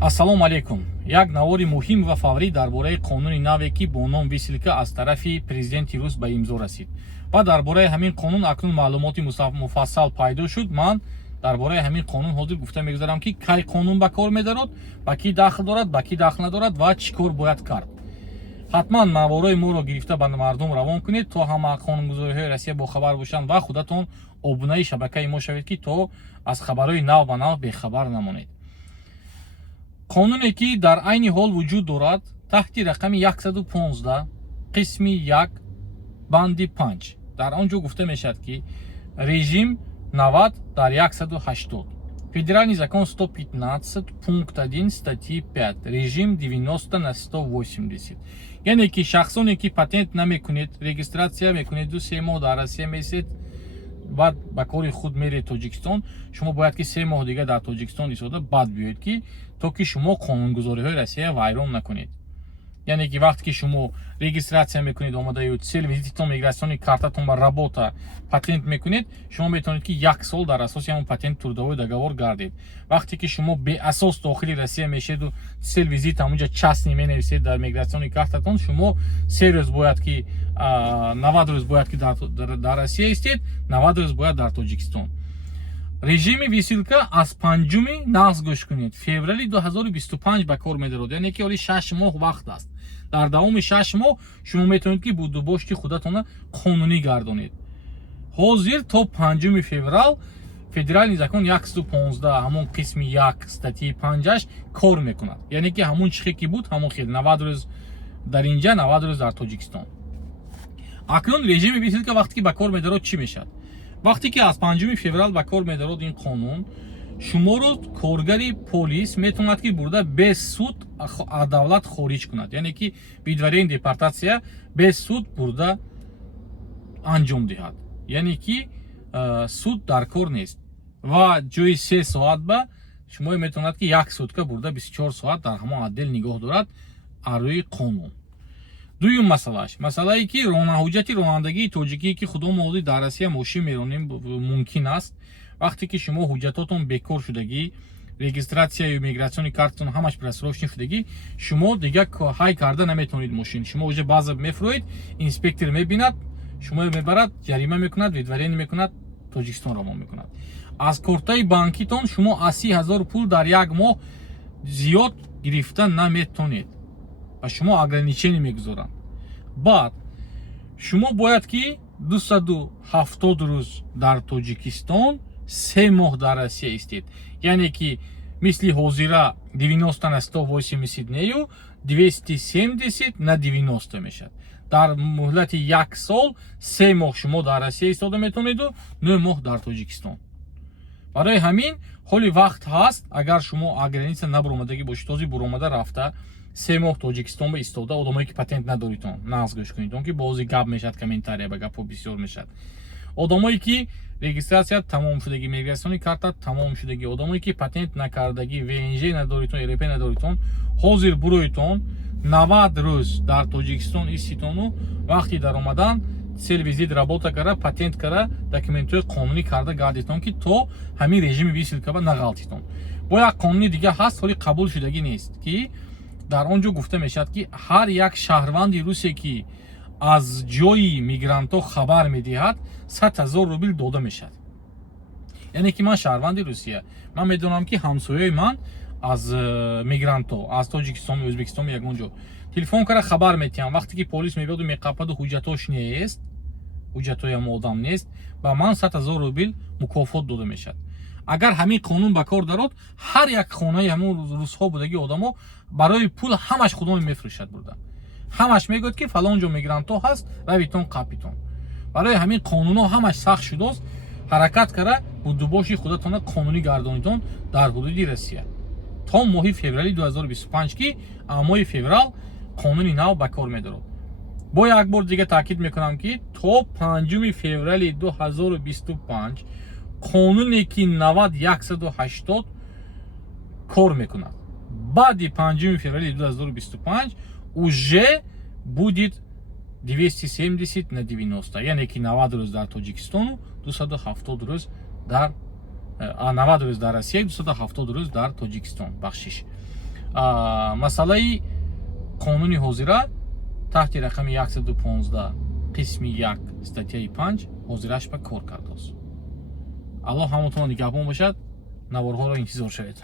ассалому алейкум. Як навори муҳим ва фаврӣ дар бораи қонуни наве ки бо ном висилка аз тарафи президенти рус ба имзо расид ва дар бораи ҳамин қонун акнун маълумоти муфассал пайдо шуд. Ман дар бораи ҳамин қонун ҳозир гуфта мегузарам ки кай қонун ба кор медарад, ба ки дахл дорад, ба ки дахл надорад ва чӣ кор бояд кард. ҳатман маъмурои моро гирифта ба мардум равон кунед, то ҳама қонунгузориҳои Россия бохабар бошанд ва худатон обунаи шабакаи мо шавед ки то аз хабарҳои нав ба нав бехабар намонед. қонуне ки дар айни ҳол вуҷуд дорад таҳти рақами 115 қисми 1 банди 5 дар он ҷо гуфта мешавад ки режим 90 дар 180, федеральный закон 115 пункт 1 статьи 5, режим 90 на 180. яъне ки шахсоне ки патент намекунед, регистратсия мекунед, 2-3 моҳ дар Россия месед, баъд ба кори худ меред Тоҷикистон, шумо бояд ки 3 моҳ дига дар Тоҷикистон истода баъд биёед ки то ки шумо қонунгузориҳои Россия вайрон накунед. яъне ки вақте ки шумо регистратсия мекунед, омадаи цели визититон, мигратсиони картатон ба работа патент мекунед, шумо метавонед ки 1 сол дар асоси ҳамон патент трудовой договор гардед. вақте ки шумо беасос дохили Россия мешеду цел визит ҳамунҷа частни менависед дар мигратсиони картатон, шумо 3 рӯз бояд ки 90 рӯз бояд ки дар Россия истед, 90 рӯз бояд дар Тоҷикистон. режими висилка аз 5 нағз гӯш кунед, феврали 2025 ба кор медарад, яъне ки оли 6 моҳ вақт аст. дар давоми 6 моҳ шумо метавонед ки будубошти худатона қонунӣ гардонед. ҳозир то 5 феврал федеральный закон 115 ҳамон қисми 1 статьи 5 кор мекунад, яъне ки ҳамон чихе ки буд ҳамон хел 90 рӯз дар инҷа, 90 рӯз дар Тоҷикистон. акнун режими висилка вақте ки ба кор медарад чӣ мешавад? вақте ки аз 5 феврал ба кор медарад ин қонун, шуморо коргари полис метавонад ки бурда без суд аз давлат хориҷ кунад, яъне ки видварияи депортатсия без суд бурда анҷом диҳад, яъне ки суд дар кор нест ва ҷои 3 соат ба шумо метавонад ки 1 сутка бурда 24 соат дар ҳамон отдел нигоҳ дорад аз рӯи қонун. дуюм масъалае ки ҳуҷҷати ронандагии тоҷикӣ ки худо ҳозир дар Россия мошин меронем мумкин аст. вақте ки шумо ҳуҷҷатотон бекор шудагӣ, регистратсия ё мигратсиони картатон ҳамаш просрочен шудагӣ, шумо дига ҳай карда наметавонед мошин. шумо уже баъза мефуроед, инспектор мебинад, шумо мебарад, ҷарима мекунад, видварияне мекунад, Тоҷикистон равон мекунад. аз кортаи банкитон шумо 80 000 пул дар 1 моҳ зиёд гирифта наметавонед ва шумо ограничение мегузоранд. баъд шумо бояд ки 270 рӯз дар Тоҷикистон, 3 моҳ дар Россия истед, яъне ки мисли ҳозира 90 на 180 нею 270 на 90 мешавад. дар муҳлати 1 сол 3 моҳ шумо дар Россия истода метавонеду 9 моҳ дар Тоҷикистон. барои ҳамин ҳоли вақт ҳаст, агар шумо аграница набуромадагӣ бошед, ҳозир буромада рафта 3 моҳ Тоҷикистон ба истода, одамое ки патент надоритон нағз гӯш кунед, он ки боози гап мешавад, комментария ба гапҳо бисёр мешавад. одамое ки регистратсия тамом шудагӣ, мигратсиони карта тамом шудагӣ, одамое ки патент накардагӣ, ВНЖ надоритон, РП надоритон, ҳозир буроитон 90 рӯз дар Тоҷикистон иститону вақти даромадан цел визит работа кара, патент кара, документҳои қонунӣ карда гардитон ки то ҳамин режими висилка ба нағалтитон. бо як қонуни дига ҳаст, ҳоли қабул шудагӣ нест, ки дар он ҷо гуфта мешавад ки ҳар як шаҳрванди русе ки аз ҷои мигрантҳо хабар медиҳад 100 000 рубл дода мешавад. яъне ки ман шаҳрванди Русия, ман медонам ки ҳамсояи ман аз мигрантҳо аз Тоҷикистон, Ӯзбекистон ягон ҷо телефон кара хабар метиҳам, вақте ки полис мебиёду меқападу ҳуҷҷатош нест, ҳуҷҷатоям одам нест, ба ман 100 000 рубл мукофот дода мешавад. агар ҳамин қонун ба кор дарод, ҳар як хонаи ҳамон русҳо будагӣ одамо барои пул ҳамаш худоми мефурӯшад бурда. ҳамаш мегӯяд ки фалон ҷо мигрантҳо ҳаст, равитон қапитон. барои ҳамин қонунҳо ҳамаш сахт шудааст, ҳаракат кара будубоши худатона қонунӣ гардонитон дар ҳудуди Россия то моҳи феврали 2025 ки моҳи феврал қонуни нав ба кор медарад. бо як бор дига таъкид мекунам ки то 5 феврали 2025 қонуне ки 90-180 кор мекунад. баъди 5 феврали 2025 уже будет 270 на 90, яъне ки 90 рӯз дар Тоҷикистону 270 рӯз дар 90 рӯз дар Россия, 270 рӯз дар Тоҷикистон. бахшиш. масъалаи қонуни ҳозира таҳти рақами 115 қисми 1 статьяи 5 ҳозираш ба кор кардааст. алло ҳамотон нигоҳбон бошад. наворҳоро интизор шавед.